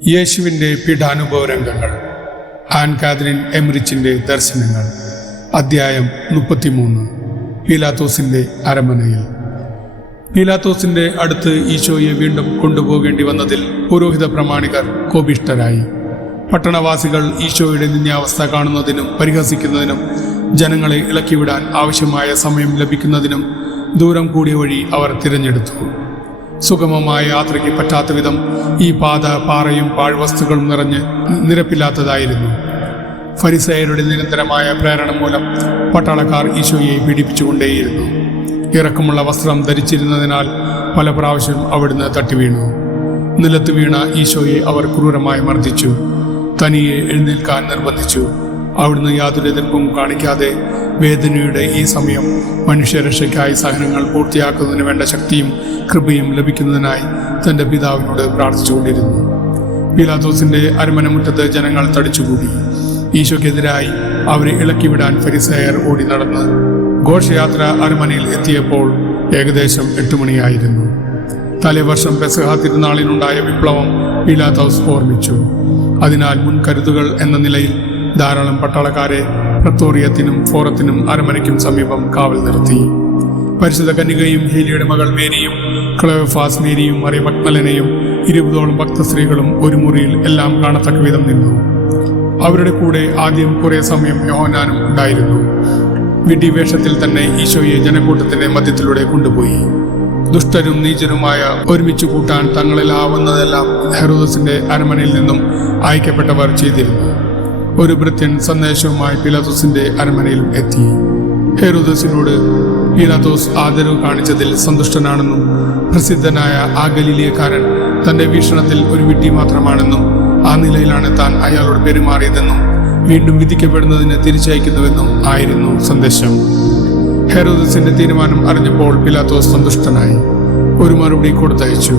യേശുവിൻ്റെ പീഠാനുഭവ രംഗങ്ങൾ. An Catherine എംറിച്ചിൻ്റെ ദർശനങ്ങൾ. അധ്യായം 33. പീലാത്തോസിൻ്റെ അരമനയിൽ. പീലാത്തോസിൻ്റെ അടുത്ത് ഈശോയെ വീണ്ടും കൊണ്ടുപോകേണ്ടി വന്നതിൽ പുരോഹിത പ്രമാണികർ കോപിഷ്ഠരായി. പട്ടണവാസികൾ ഈശോയുടെ നിന്യാവസ്ഥ കാണുന്നതിനും പരിഹസിക്കുന്നതിനും ജനങ്ങളെ ഇളക്കിവിടാൻ ആവശ്യമായ സമയം ലഭിക്കുന്നതിനും ദൂരം കൂടിയ വഴി അവർ തിരഞ്ഞെടുത്തു. സുഗമമായ യാത്രയ്ക്ക് പറ്റാത്ത വിധം ഈ പാത പാറയും പാഴ്വസ്തുക്കളും നിറഞ്ഞ് നിരപ്പില്ലാത്തതായിരുന്നു. ഫരിസേയരുടെ നിരന്തരമായ പ്രേരണ മൂലം പട്ടാളക്കാർ ഈശോയെ പീഡിപ്പിച്ചുകൊണ്ടേയിരുന്നു. ഇറക്കമുള്ള വസ്ത്രം ധരിച്ചിരുന്നതിനാൽ പല പ്രാവശ്യം അവിടുന്ന് തട്ടിവീണു. നിലത്ത് വീണ ഈശോയെ അവർ ക്രൂരമായി മർദ്ദിച്ചു. തനിയെ എഴുന്നേൽക്കാൻ നിർബന്ധിച്ചു. അവിടുന്ന് യാതൊരു എതിർപ്പും കാണിക്കാതെ വേദനയുടെ ഈ സമയം മനുഷ്യരക്ഷയ്ക്കായി സഹനങ്ങൾ പൂർത്തിയാക്കുന്നതിന് വേണ്ട ശക്തിയും കൃപയും ലഭിക്കുന്നതിനായി തൻ്റെ പിതാവിനോട് പ്രാർത്ഥിച്ചുകൊണ്ടിരുന്നു. പീലാത്തോസിൻ്റെ അരമന മുറ്റത്ത് ജനങ്ങൾ തടിച്ചുകൂടി. ഈശോയ്ക്കെതിരായി അവരെ ഇളക്കിവിടാൻ ഫരിസേയർ ഓടി നടന്ന് ഘോഷയാത്ര അരമനയിൽ എത്തിയപ്പോൾ ഏകദേശം 8 മണിയായിരുന്നു. തലേവർഷം പെസഹ തിരുനാളിനുണ്ടായ വിപ്ലവം പീലാത്തോസ് ഓർമ്മിച്ചു. അതിനാൽ മുൻകരുതുകൾ എന്ന നിലയിൽ ധാരാളം പട്ടാളക്കാരെ പ്രത്തോറിയത്തിനും ഫോറത്തിനും അരമനയ്ക്കും സമീപം കാവൽ നിർത്തി. പരിശുദ്ധ കന്യകയും ഹേലിയുടെ മകൾ മേരിയും ക്ലയോഫാസ് മേരിയും മറിയ മഗ്ദലനയും 20ഓളം ഭക്തസ്ത്രീകളും ഒരു മുറിയിൽ എല്ലാം കാണത്തക്ക വിധം നിന്നു. അവരുടെ കൂടെ ആദ്യം കുറെ സമയം യോഹന്നാനും ഉണ്ടായിരുന്നു. വിഡ്ഢിവേഷത്തിൽ തന്നെ ഈശോയെ ജനക്കൂട്ടത്തിന്റെ മധ്യത്തിലൂടെ കൊണ്ടുപോയി. ദുഷ്ടരും നീചരുമായ ഒരുമിച്ച് കൂട്ടാൻ തങ്ങളിലാവുന്നതെല്ലാം ഹെരോദസിന്റെ അരമനയിൽ നിന്നും അയക്കപ്പെട്ടവർ ചെയ്തിരുന്നു. ഒരു ഭൃത്യൻ സന്ദേശവുമായി പീലാത്തോസിന്റെ അരമനയിലും എത്തി. ഹെരോദസിനോട് പീലാത്തോസ് ആദരവ് കാണിച്ചതിൽ സന്തുഷ്ടനാണെന്നും പ്രസിദ്ധനായ ആ ഗലീലിയക്കാരൻ തന്റെ വീക്ഷണത്തിൽ ഒരു വിഡ്ഢി മാത്രമാണെന്നും ആ നിലയിലാണ് താൻ അയാളോട് പെരുമാറിയതെന്നും വീണ്ടും വിധിക്കപ്പെടുന്നതിന് തിരിച്ചയക്കുന്നുവെന്നും ആയിരുന്നു സന്ദേശം. ഹെരോദസിന്റെ തീരുമാനം അറിഞ്ഞപ്പോൾ പീലാത്തോസ് സന്തുഷ്ടനായി. ഒരു മറുപടി കൊടുത്തയച്ചു.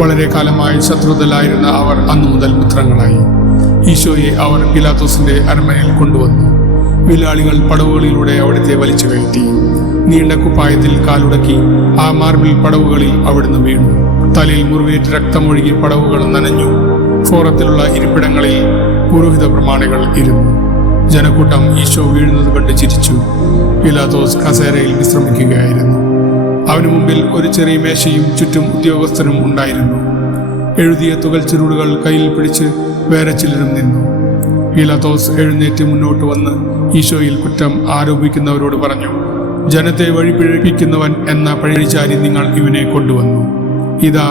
വളരെ കാലമായി ശത്രുതയിലായിരുന്ന അവർ അന്നു മുതൽ മിത്രങ്ങളായി. ഈശോയെ അവർ പീലാത്തോസിന്റെ അരമനയിൽ കൊണ്ടുവന്നു. വില്ലാളികൾ പടവുകളിലൂടെ അവിടുത്തെ വലിച്ചു കയറ്റി. നീണ്ട കുപ്പായത്തിൽ കാലുടക്കി ആ മാർബിൾ പടവുകളിൽ അവിടുന്ന് വീണു. തലയിൽ മുറിവേറ്റ് രക്തമൊഴുകി പടവുകൾ നനഞ്ഞു. ഫോറത്തിലുള്ള ഇരിപ്പിടങ്ങളിൽ പുരോഹിത പ്രമാണികൾ ഇരുന്നു. ജനക്കൂട്ടം ഈശോ വീഴുന്നത് കണ്ട് ചിരിച്ചു. പീലാത്തോസ് കസേരയിൽ വിശ്രമിക്കുകയായിരുന്നു. അവന് മുമ്പിൽ ഒരു ചെറിയ മേശയും ചുറ്റും ഉദ്യോഗസ്ഥരും ഉണ്ടായിരുന്നു. എഴുതിയ തുകൽ ചുരുളുകൾ കയ്യിൽ പിടിച്ച് വേറെ ചിലരും നിന്നു. പീലാത്തോസ് എഴുന്നേറ്റ് മുന്നോട്ട് വന്ന് ഈശോയിൽ കുറ്റം ആരോപിക്കുന്നവരോട് പറഞ്ഞു, ജനത്തെ വഴിപിഴപ്പിക്കുന്നവൻ എന്ന പഴിചാരി നിങ്ങൾ ഇവനെ കൊണ്ടുവന്നു. ഇതാ,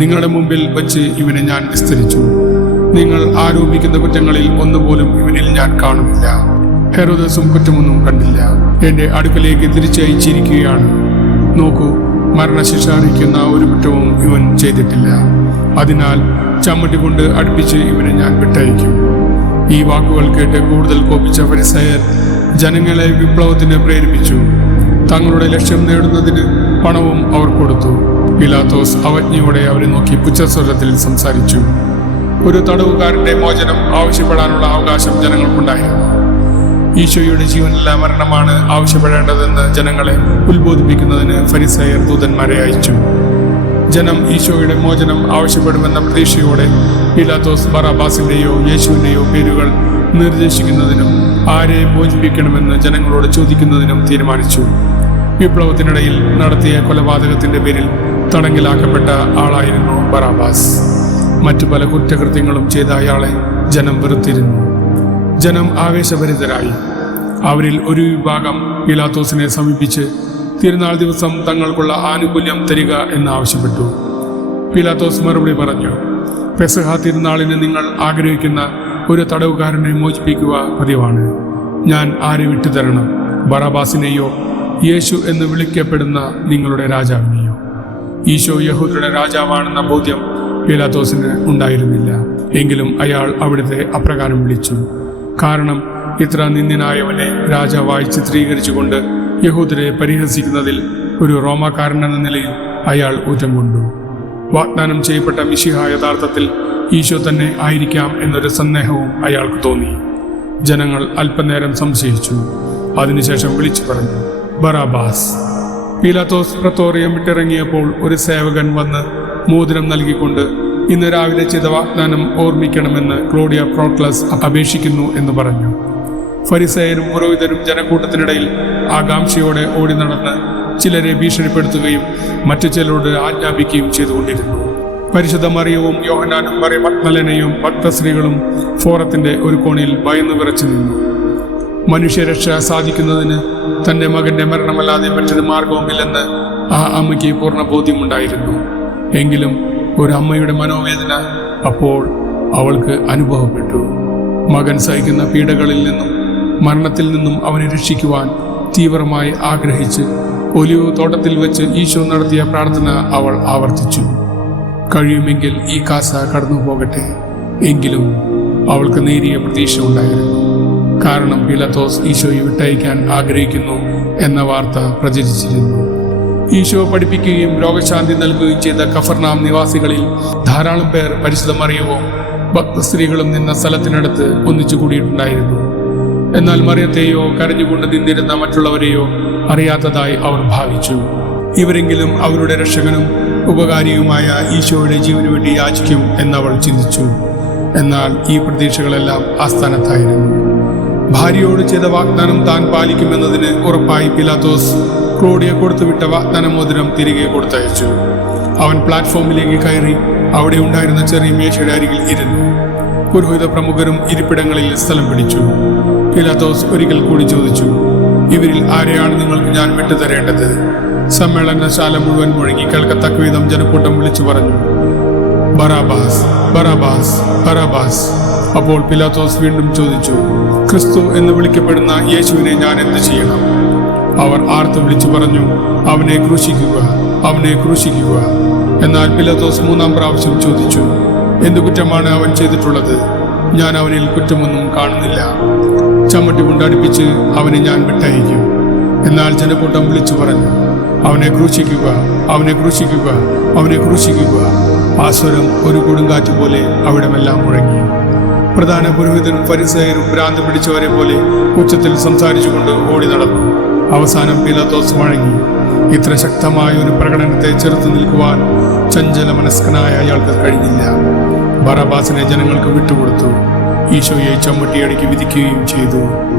നിങ്ങളുടെ മുമ്പിൽ വച്ച് ഇവനെ ഞാൻ വിസ്തരിച്ചു. നിങ്ങൾ ആരോപിക്കുന്ന കുറ്റങ്ങളിൽ ഒന്നുപോലും ഇവനിൽ ഞാൻ കാണുന്നില്ല. ഹെരോദസും കുറ്റമൊന്നും കണ്ടില്ല. എന്റെ അടുക്കലേക്ക് തിരിച്ചയച്ചിരിക്കുകയാണ്. നോക്കൂ, മരണശിക്ഷ അർഹിക്കുന്ന ഒരു കുറ്റവും ഇവൻ ചെയ്തിട്ടില്ല. അതിനാൽ ചമ്മട്ടി കൊണ്ട് അടുപ്പിച്ച് ഇവനെ ഞാൻ വിട്ടയക്കും. ഈ വാക്കുകൾ കേട്ട് കൂടുതൽ കോപിച്ച ഫരിസേയർ ജനങ്ങളെ വിപ്ലവത്തിന് പ്രേരിപ്പിച്ചു. തങ്ങളുടെ ലക്ഷ്യം നേടുന്നതിന് പണവും അവർ കൊടുത്തു. പീലാത്തോസ് അവജ്ഞയോടെ അവരെ നോക്കി പുച്ഛസ്വരത്തിൽ സംസാരിച്ചു. ഒരു തടവുകാരന്റെ മോചനം ആവശ്യപ്പെടാനുള്ള അവകാശം ജനങ്ങൾക്കുണ്ടായിരുന്നു. ഈശോയുടെ ജീവനല്ല മരണമാണ് ആവശ്യപ്പെടേണ്ടതെന്ന് ജനങ്ങളെ ഉത്ബോധിപ്പിക്കുന്നതിന് ഫരിസേയർ ദൂതന്മാരെ അയച്ചു. ജനം ഈശോയുടെ മോചനം ആവശ്യപ്പെടുമെന്ന പ്രതീക്ഷയോടെ പീലാത്തോസ് ബറാബാസിന്റെയോ യേശുവിന്റെയോ പേരുകൾ നിർദ്ദേശിക്കുന്നതിനും ആരെ മോചിപ്പിക്കണമെന്ന് ജനങ്ങളോട് ചോദിക്കുന്നതിനും തീരുമാനിച്ചു. വിപ്ലവത്തിനിടയിൽ നടത്തിയ കൊലപാതകത്തിന്റെ പേരിൽ തടങ്കിലാക്കപ്പെട്ട ആളായിരുന്നു ബറാബാസ്. മറ്റു പല കുറ്റകൃത്യങ്ങളും ചെയ്ത അയാളെ ജനം വെറുത്തിരുന്നു. ജനം ആവേശഭരിതരായി. അവരിൽ ഒരു വിഭാഗം പീലാത്തോസിനെ സമീപിച്ച് തിരുനാൾ ദിവസം തങ്ങൾക്കുള്ള ആനുകൂല്യം തരിക എന്ന് ആവശ്യപ്പെട്ടു. പീലാത്തോസ് മറുപടി പറഞ്ഞു, പെസഹ തിരുനാളിന് നിങ്ങൾ ആഗ്രഹിക്കുന്ന ഒരു തടവുകാരനെ മോചിപ്പിക്കുക പതിവാണ്. ഞാൻ ആരെ വിട്ടുതരണം? ബറാബാസിനെയോ യേശു എന്ന് വിളിക്കപ്പെടുന്ന നിങ്ങളുടെ രാജാവിനെയോ? ഈശോ യഹൂദരുടെ രാജാവാണെന്ന ബോധ്യം പീലാത്തോസിന് ഉണ്ടായിരുന്നില്ല. എങ്കിലും അയാൾ അവിടുത്തെ അപ്രകാരം വിളിച്ചു. കാരണം ഇത്ര നിന്ദ്യനായവനെ രാജാവായി ചിത്രീകരിച്ചുകൊണ്ട് യഹൂദരെ പരിഹസിക്കുന്നതിൽ ഒരു റോമാക്കാരനെന്ന നിലയിൽ അയാൾ ഊറ്റം കൊണ്ടു. വാഗ്ദാനം ചെയ്യപ്പെട്ട മിശിഹ യഥാർത്ഥത്തിൽ ഈശോ തന്നെ ആയിരിക്കാം എന്നൊരു സന്ദേഹവും അയാൾക്ക് തോന്നി. ജനങ്ങൾ അല്പനേരം സംശയിച്ചു. അതിനുശേഷം വിളിച്ചു പറഞ്ഞു, ബറാബാസ്. പീലാത്തോസ് പ്രത്തോറിയം വിട്ടിറങ്ങിയപ്പോൾ ഒരു സേവകൻ വന്ന് മോതിരം നൽകിക്കൊണ്ട് ഇന്ന് രാവിലെ ചെയ്ത വാഗ്ദാനം ഓർമ്മിക്കണമെന്ന് ക്ലോഡിയ പ്രോക്ലസ് അപേക്ഷിക്കുന്നു എന്ന് പറഞ്ഞു. ഫരിസേയരും പുരോഹിതരും ജനക്കൂട്ടത്തിനിടയിൽ ആകാംക്ഷയോടെ ഓടി നടന്ന് ചിലരെ ഭീഷണിപ്പെടുത്തുകയും മറ്റു ചിലരോട് ആജ്ഞാപിക്കുകയും ചെയ്തുകൊണ്ടിരുന്നു. പരിശുദ്ധ മറിയവും യോഹന്നാനും മറിയ മഗ്ദലനയും ഭക്തസ്ത്രീകളും ഫോറത്തിന്റെ ഒരു കോണിൽ ഭയന്നു വിറച്ചു നിന്നു. മനുഷ്യരക്ഷ സാധിക്കുന്നതിന് തന്റെ മകന്റെ മരണമല്ലാതെ മറ്റൊരു മാർഗവുമില്ലെന്ന് ആ അമ്മയ്ക്ക് പൂർണ്ണ ബോധ്യമുണ്ടായിരുന്നു. എങ്കിലും ഒരു അമ്മയുടെ മനോവേദന അപ്പോൾ അവൾക്ക് അനുഭവപ്പെട്ടു. മകൻ സഹിക്കുന്ന പീഡകളിൽ നിന്നും മരണത്തിൽ നിന്നും അവനെ രക്ഷിക്കുവാൻ തീവ്രമായി ആഗ്രഹിച്ച് ഒലിവ് തോട്ടത്തിൽ വെച്ച് ഈശോ നടത്തിയ പ്രാർത്ഥന അവൾ ആവർത്തിച്ചു. കഴിയുമെങ്കിൽ ഈ കാസ കടന്നു പോകട്ടെ. എങ്കിലും അവൾക്ക് നേരിയ പ്രതീക്ഷ ഉണ്ടായിരുന്നു. കാരണം പീലാത്തോസ് ഈശോയെ വിട്ടയക്കാൻ ആഗ്രഹിക്കുന്നു എന്ന വാർത്ത പ്രചരിച്ചിരുന്നു. ഈശോ പഠിപ്പിക്കുകയും രോഗശാന്തി നൽകുകയും ചെയ്ത കഫർനാം നിവാസികളിൽ ധാരാളം പേർ പരിശുദ്ധ മറിയവും ഭക്തസ്ത്രീകളും നിന്ന സ്ഥലത്തിനടുത്ത് ഒന്നിച്ചു കൂടിയിട്ടുണ്ടായിരുന്നു. എന്നാൽ മറിയത്തെയോ കരഞ്ഞുകൊണ്ട് നിന്നിരുന്ന മറ്റുള്ളവരെയോ അറിയാത്തതായി അവർ ഭാവിച്ചു. ഇവരെങ്കിലും അവരുടെ രക്ഷകനും ഉപകാരിയുമായ ഈശോയുടെ ജീവന് വേണ്ടി യാചിക്കും എന്നവൾ ചിന്തിച്ചു. എന്നാൽ ഈ പ്രതീക്ഷകളെല്ലാം ആസ്ഥാനത്തായിരുന്നു. ഭാര്യയോട് ചെയ്ത വാഗ്ദാനം താൻ പാലിക്കുമെന്നതിന് ഉറപ്പായി പീലാത്തോസ് ക്ലോഡിയ കൊടുത്തുവിട്ട വാഗ്ദാന മോതിരം തിരികെ കൊടുത്തയച്ചു. അവൻ പ്ലാറ്റ്ഫോമിലേക്ക് കയറി അവിടെ ഉണ്ടായിരുന്ന ചെറിയ മേശയുടെ അരികിൽ ഇരുന്നു. പുരോഹിത പ്രമുഖരും ഇരിപ്പിടങ്ങളിൽ സ്ഥലം പിടിച്ചു. പീലാത്തോസ് ഒരിക്കൽ കൂടി ചോദിച്ചു, ഇവരിൽ ആരെയാണ് നിങ്ങൾക്ക് ഞാൻ വിട്ടുതരേണ്ടത്? സമ്മേളനശാല മുഴുവൻ മുഴങ്ങി കേൾക്കത്തക്ക വിധം ജനക്കൂട്ടം വിളിച്ചു പറഞ്ഞു, ബറാബാസ്, ബറാബാസ്, ബറാബാസ്. അപ്പോൾ പീലാത്തോസ് വീണ്ടും ചോദിച്ചു, ക്രിസ്തു എന്ന് വിളിക്കപ്പെടുന്ന യേശുവിനെ ഞാൻ എന്ത് ചെയ്യണം? അവർ ആർത്തു വിളിച്ചു പറഞ്ഞു, അവനെ ക്രൂശിക്കുക, അവനെ ക്രൂശിക്കുക. എന്നാൽ പീലാത്തോസ് മൂന്നാം പ്രാവശ്യം ചോദിച്ചു, എന്തു കുറ്റമാണ് അവൻ ചെയ്തിട്ടുള്ളത്? ഞാൻ അവനിൽ കുറ്റമൊന്നും കാണുന്നില്ല. ചമ്മട്ടി കൊണ്ടടുപ്പിച്ച് അവനെ ഞാൻ വിട്ടയക്കും. എന്നാൽ ജനക്കൂട്ടം വിളിച്ചു പറഞ്ഞു, അവനെ ക്രൂശിക്കുക, അവനെ ക്രൂശിക്കുക, അവനെ ക്രൂശിക്കുക. ആ സ്വരം ഒരു കൊടുങ്കാറ്റ് പോലെ അവിടമെല്ലാം മുഴങ്ങി. പ്രധാന പുരോഹിതരും ഫരിസേയരും ഭ്രാന്ത് പിടിച്ചവരെ പോലെ ഉച്ചത്തിൽ സംസാരിച്ചുകൊണ്ട് ഓടി നടന്നു. അവസാനം പീലാത്തോസ് വഴങ്ങി. ഇത്ര ശക്തമായ ഒരു പ്രകടനത്തെ ചെറുത്തു നിൽക്കുവാൻ ചഞ്ചല മനസ്കനായ അയാൾക്ക് കഴിഞ്ഞില്ല. ബറാബാസിനെ ജനങ്ങൾക്ക് വിട്ടുകൊടുത്തു. ഈശോയെ ചമ്മട്ടിയടിക്ക് വിധിക്കുകയും ചെയ്തു.